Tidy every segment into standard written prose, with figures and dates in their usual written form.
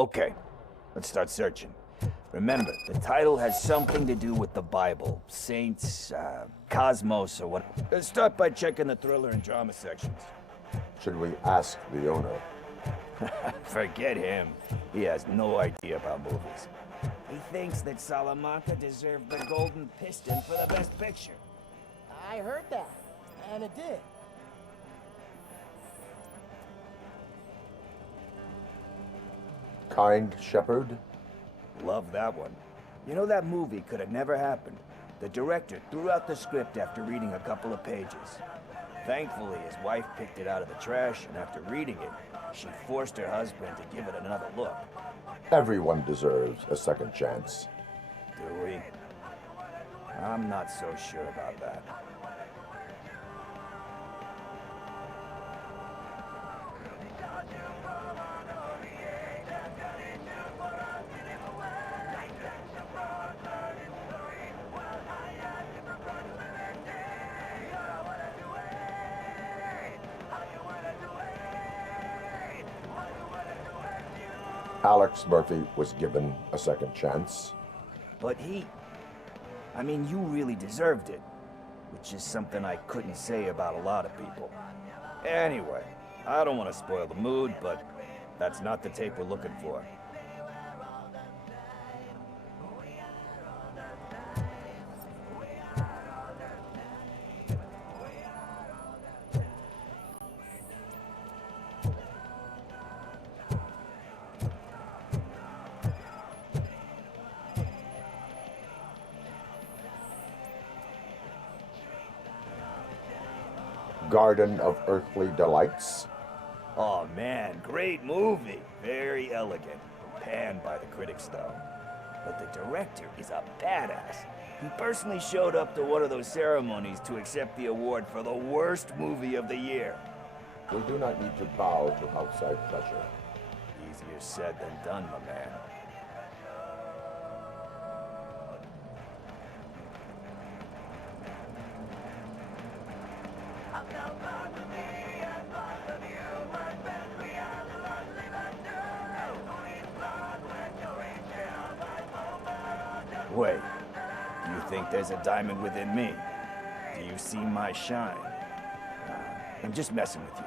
Okay, let's start searching. Remember, the title has something to do with the Bible, saints, cosmos, or what. Let's start by checking the thriller and drama sections. Should we ask the owner? Forget him. He has no idea about movies. He thinks that Salamanca deserved the Golden Piston for the Best Picture. I heard that, and it did. Kind Shepherd? Love that one. You know, that movie could have never happened. The director threw out the script after reading a couple of pages. Thankfully, his wife picked it out of the trash, and after reading it, she forced her husband to give it another look. Everyone deserves a second chance. Do we? I'm not so sure about that. Alex Murphy was given a second chance. But I mean, you really deserved it. Which is something I couldn't say about a lot of people. Anyway, I don't want to spoil the mood, but that's not the tape we're looking for. Garden of Earthly Delights. Oh man, great movie. Very elegant. Panned by the critics though. But the director is a badass. He personally showed up to one of those ceremonies to accept the award for the worst movie of the year. We do not need to bow to outside pressure. Easier said than done, my man. Wait, do you think there's a diamond within me? Do you see my shine? I'm just messing with you.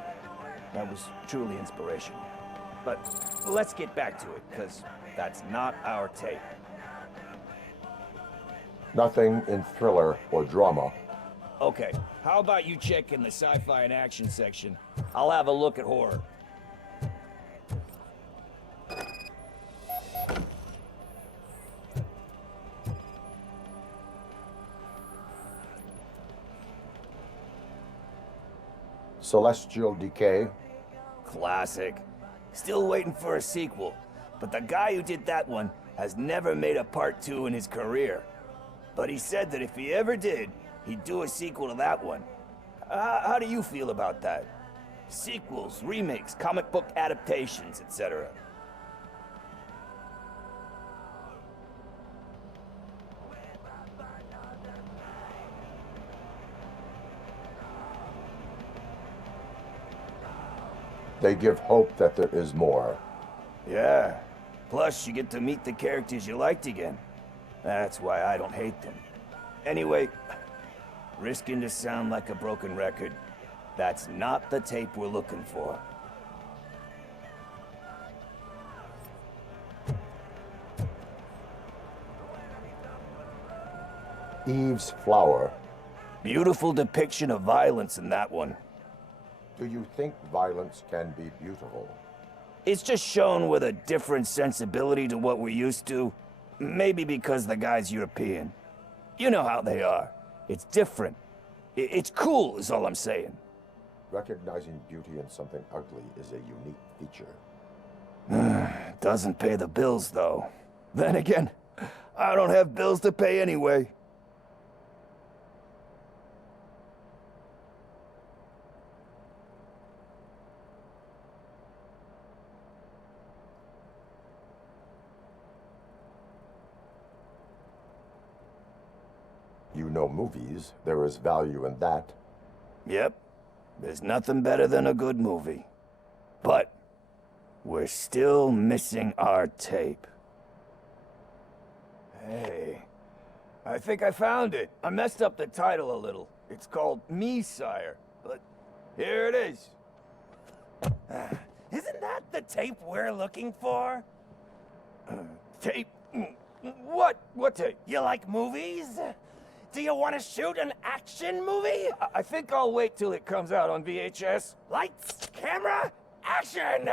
That was truly inspirational. But let's get back to it, because that's not our tape. Nothing in thriller or drama. Okay, how about you check in the sci-fi and action section? I'll have a look at horror. Celestial Decay. Classic. Still waiting for a sequel, but the guy who did that one has never made a part 2 in his career. But he said that if he ever did, he'd do a sequel to that one. How do you feel about that? Sequels, remakes, comic book adaptations, etc. They give hope that there is more. Yeah. Plus, you get to meet the characters you liked again. That's why I don't hate them. Anyway, risking to sound like a broken record, that's not the tape we're looking for. Eve's Flower. Beautiful depiction of violence in that one. Do you think violence can be beautiful? It's just shown with a different sensibility to what we're used to. Maybe because the guy's European. You know how they are. It's different. It's cool, is all I'm saying. Recognizing beauty in something ugly is a unique feature. Doesn't pay the bills, though. Then again, I don't have bills to pay anyway. You know movies, there is value in that. Yep. There's nothing better than a good movie. But We're still missing our tape. Hey, I think I found it. I messed up the title a little. It's called Me, Sire, but here it is. Isn't that the tape we're looking for? Tape? What tape? You like movies? Do you want to shoot an action movie? I think I'll wait till it comes out on VHS. Lights, camera, action!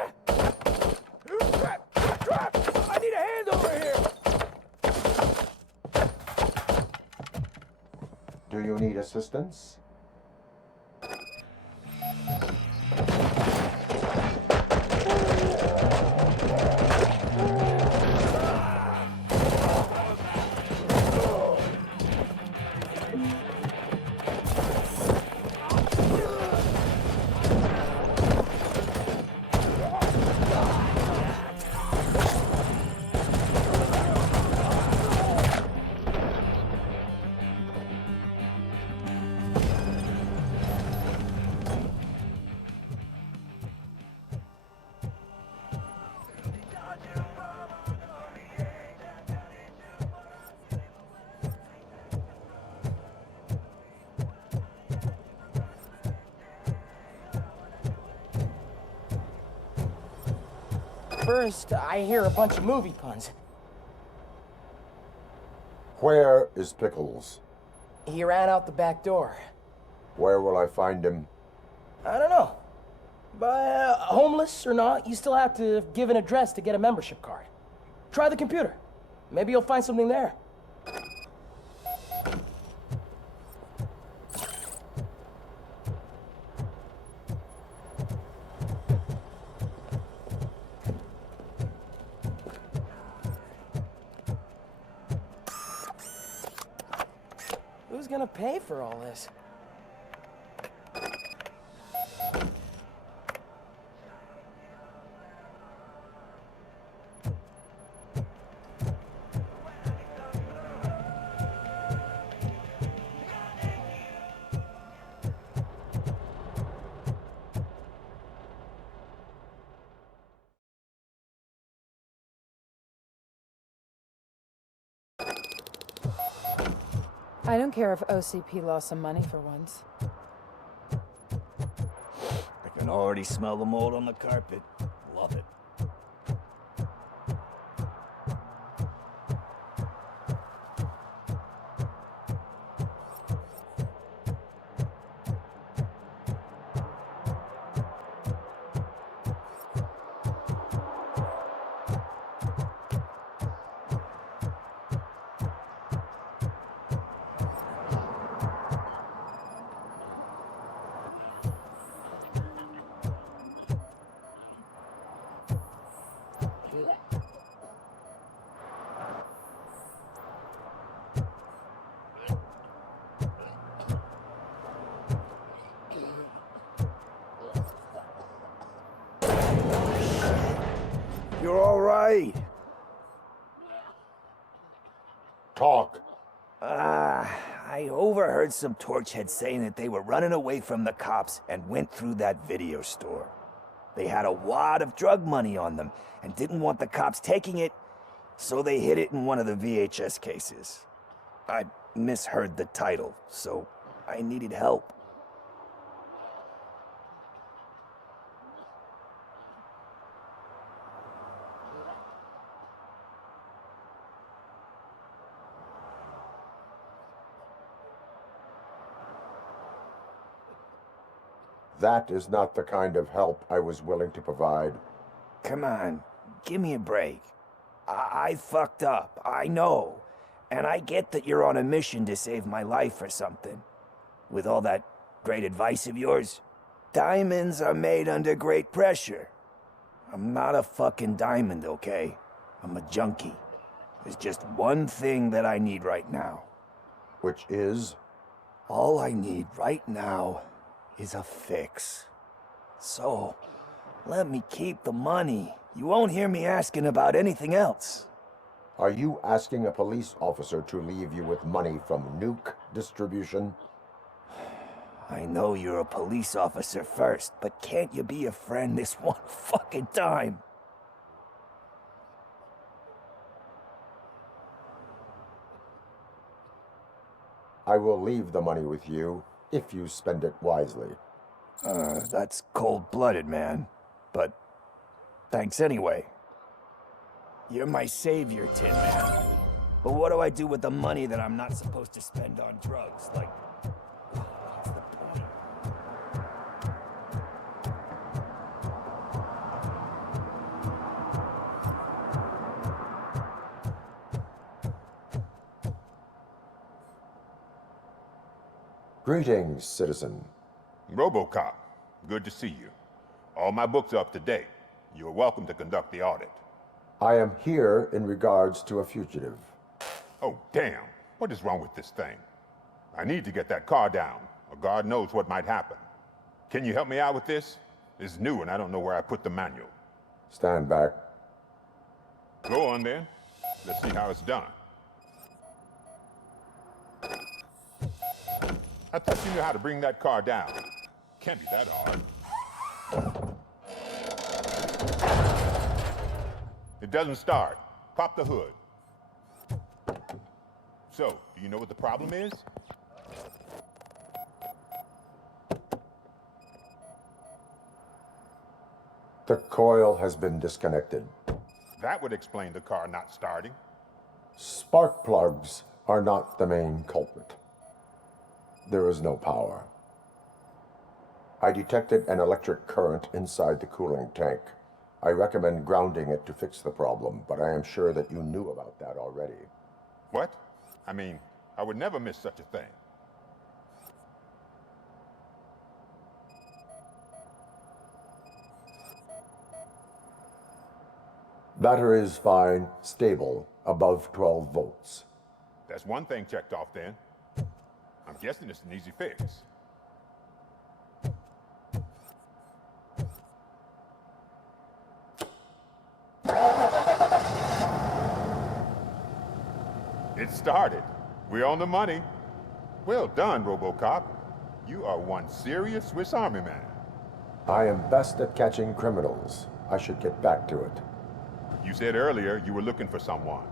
Crap! I need a hand over here! Do you need assistance? First, I hear a bunch of movie puns. Where is Pickles? He ran out the back door. Where will I find him? I don't know. But homeless or not, you still have to give an address to get a membership card. Try the computer. Maybe you'll find something there. Who's gonna pay for all this? I don't care if OCP lost some money for once. I can already smell the mold on the carpet. Love it. You're all right. Talk. I overheard some torchheads saying that they were running away from the cops and went through that video store. They had a wad of drug money on them and didn't want the cops taking it, so they hid it in one of the VHS cases. I misheard the title, so I needed help. That is not the kind of help I was willing to provide. Come on, give me a break. I fucked up, I know. And I get that you're on a mission to save my life or something. With all that great advice of yours, diamonds are made under great pressure. I'm not a fucking diamond, okay? I'm a junkie. There's just one thing that I need right now. Which is? All I need right now is a fix. So, let me keep the money. You won't hear me asking about anything else. Are you asking a police officer to leave you with money from nuke distribution? I know you're a police officer first, but can't you be a friend this one fucking time? I will leave the money with you if you spend it wisely. That's cold-blooded, man. But thanks anyway. You're my savior, Tin Man. But what do I do with the money that I'm not supposed to spend on drugs? Like, what's the point? Greetings, citizen. RoboCop, good to see you. All my books are up to date. You are welcome to conduct the audit. I am here in regards to a fugitive. Oh, damn. What is wrong with this thing? I need to get that car down, or God knows what might happen. Can you help me out with this? It's new and I don't know where I put the manual. Stand back. Go on then. Let's see how it's done. I thought you knew how to bring that car down. Can't be that hard. It doesn't start. Pop the hood. So, do you know what the problem is? The coil has been disconnected. That would explain the car not starting. Spark plugs are not the main culprit. There is no power. I detected an electric current inside the cooling tank. I recommend grounding it to fix the problem, but I am sure that you knew about that already. What? I mean, I would never miss such a thing. Battery is fine, stable, above 12 volts. That's one thing checked off then. I'm guessing it's an easy fix. It started. We're on the money. Well done, RoboCop. You are one serious Swiss Army man. I am best at catching criminals. I should get back to it. You said earlier you were looking for someone.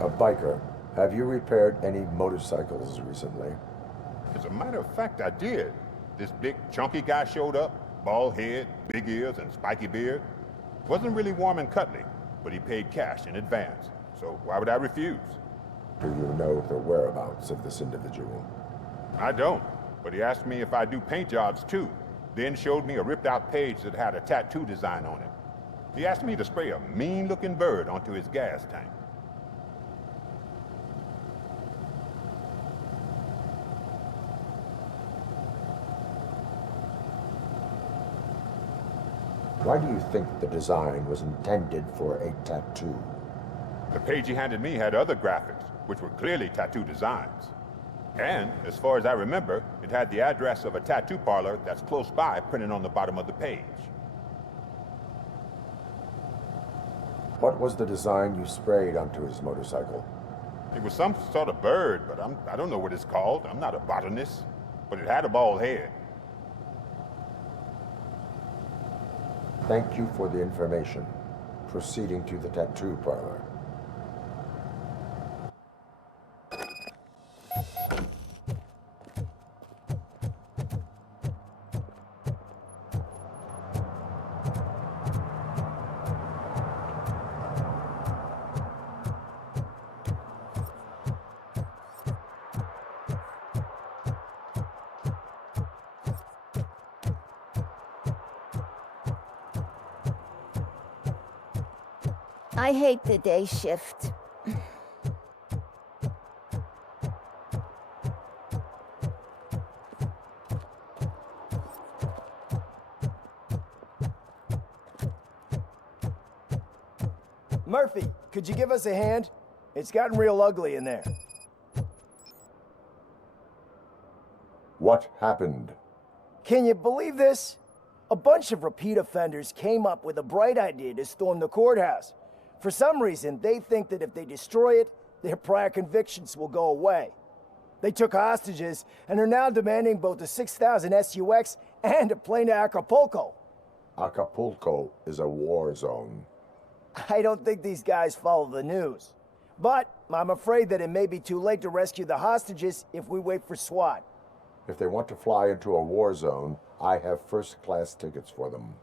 A biker. Have you repaired any motorcycles recently? As a matter of fact, I did. This big, chunky guy showed up, bald head, big ears, and spiky beard. Wasn't really warm and cuddly, but he paid cash in advance. So why would I refuse? Do you know the whereabouts of this individual? I don't, but he asked me if I do paint jobs too, then showed me a ripped-out page that had a tattoo design on it. He asked me to spray a mean-looking bird onto his gas tank. Why do you think the design was intended for a tattoo? The page he handed me had other graphics, which were clearly tattoo designs. And, as far as I remember, it had the address of a tattoo parlor that's close by printed on the bottom of the page. What was the design you sprayed onto his motorcycle? It was some sort of bird, but I don't know what it's called. I'm not a botanist. But it had a bald head. Thank you for the information. Proceeding to the tattoo parlor. I hate the day shift. Murphy, could you give us a hand? It's gotten real ugly in there. What happened? Can you believe this? A bunch of repeat offenders came up with a bright idea to storm the courthouse. For some reason, they think that if they destroy it, their prior convictions will go away. They took hostages and are now demanding both a 6,000 SUX and a plane to Acapulco. Acapulco is a war zone. I don't think these guys follow the news. But I'm afraid that it may be too late to rescue the hostages if we wait for SWAT. If they want to fly into a war zone, I have first-class tickets for them.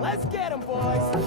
Let's get him, boys!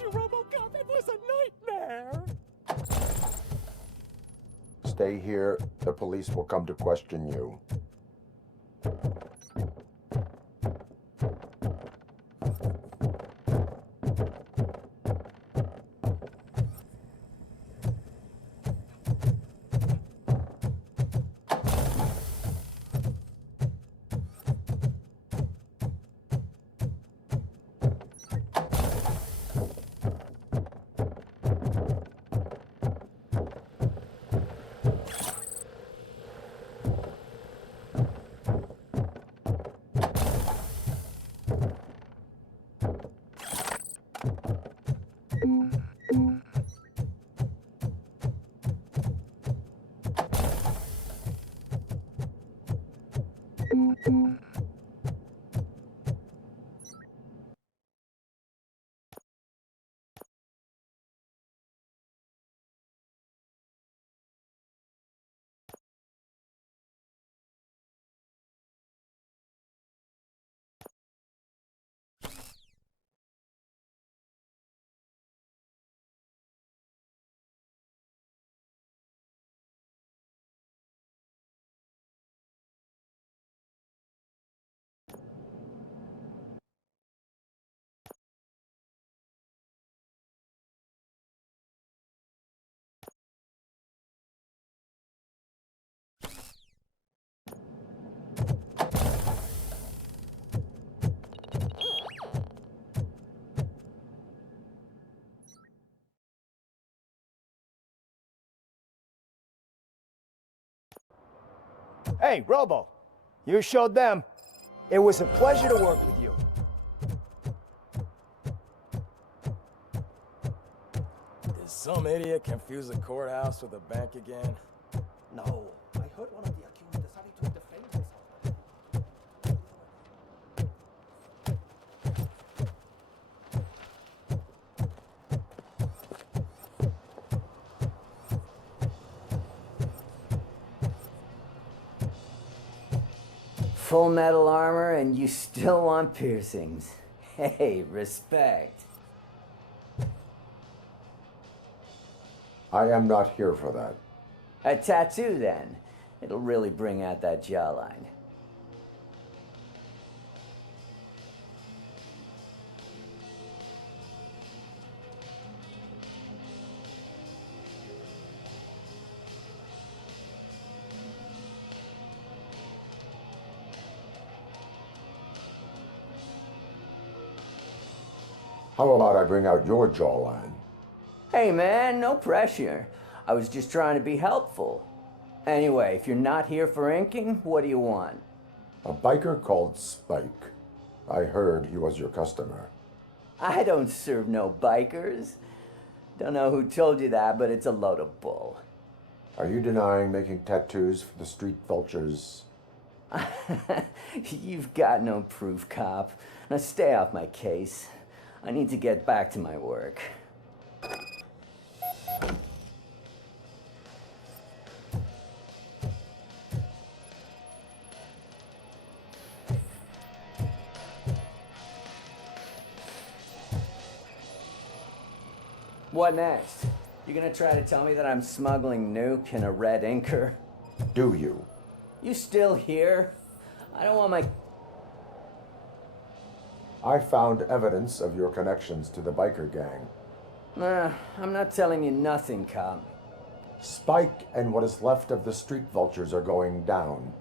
you, RoboCop. It was a nightmare. Stay here. The police will come to question you. Hey, Robo, you showed them. It was a pleasure to work with you. Did some idiot confuse the courthouse with a bank again? No, I heard one of the accused decided to defend himself. Full metal armor and you still want piercings. Hey, respect. I am not here for that. A tattoo, then. It'll really bring out that jawline. How about I bring out your jawline? Hey, man, no pressure. I was just trying to be helpful. Anyway, if you're not here for inking, what do you want? A biker called Spike. I heard he was your customer. I don't serve no bikers. Don't know who told you that, but it's a load of bull. Are you denying making tattoos for the street vultures? You've got no proof, cop. Now stay off my case. I need to get back to my work. What next? You gonna try to tell me that I'm smuggling nuke in a red inker? Do you? You still here? I don't want my... I found evidence of your connections to the biker gang. Nah, I'm not telling you nothing, cop. Spike and what is left of the street vultures are going down.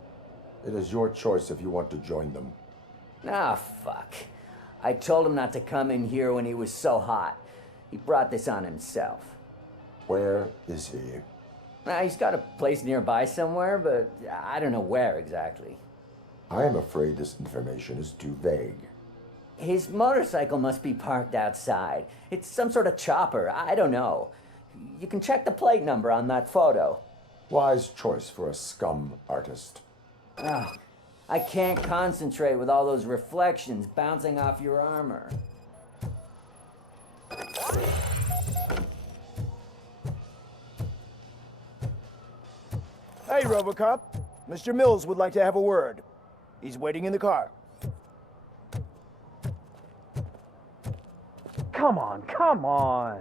It is your choice if you want to join them. Ah, fuck. I told him not to come in here when he was so hot. He brought this on himself. Where is he? Nah, he's got a place nearby somewhere, but I don't know where exactly. I am afraid this information is too vague. His motorcycle must be parked outside. It's some sort of chopper. I don't know. You can check the plate number on that photo. Wise choice for a scum artist. Oh, I can't concentrate with all those reflections bouncing off your armor. Hey, RoboCop. Mr. Mills would like to have a word. He's waiting in the car. Come on, come on.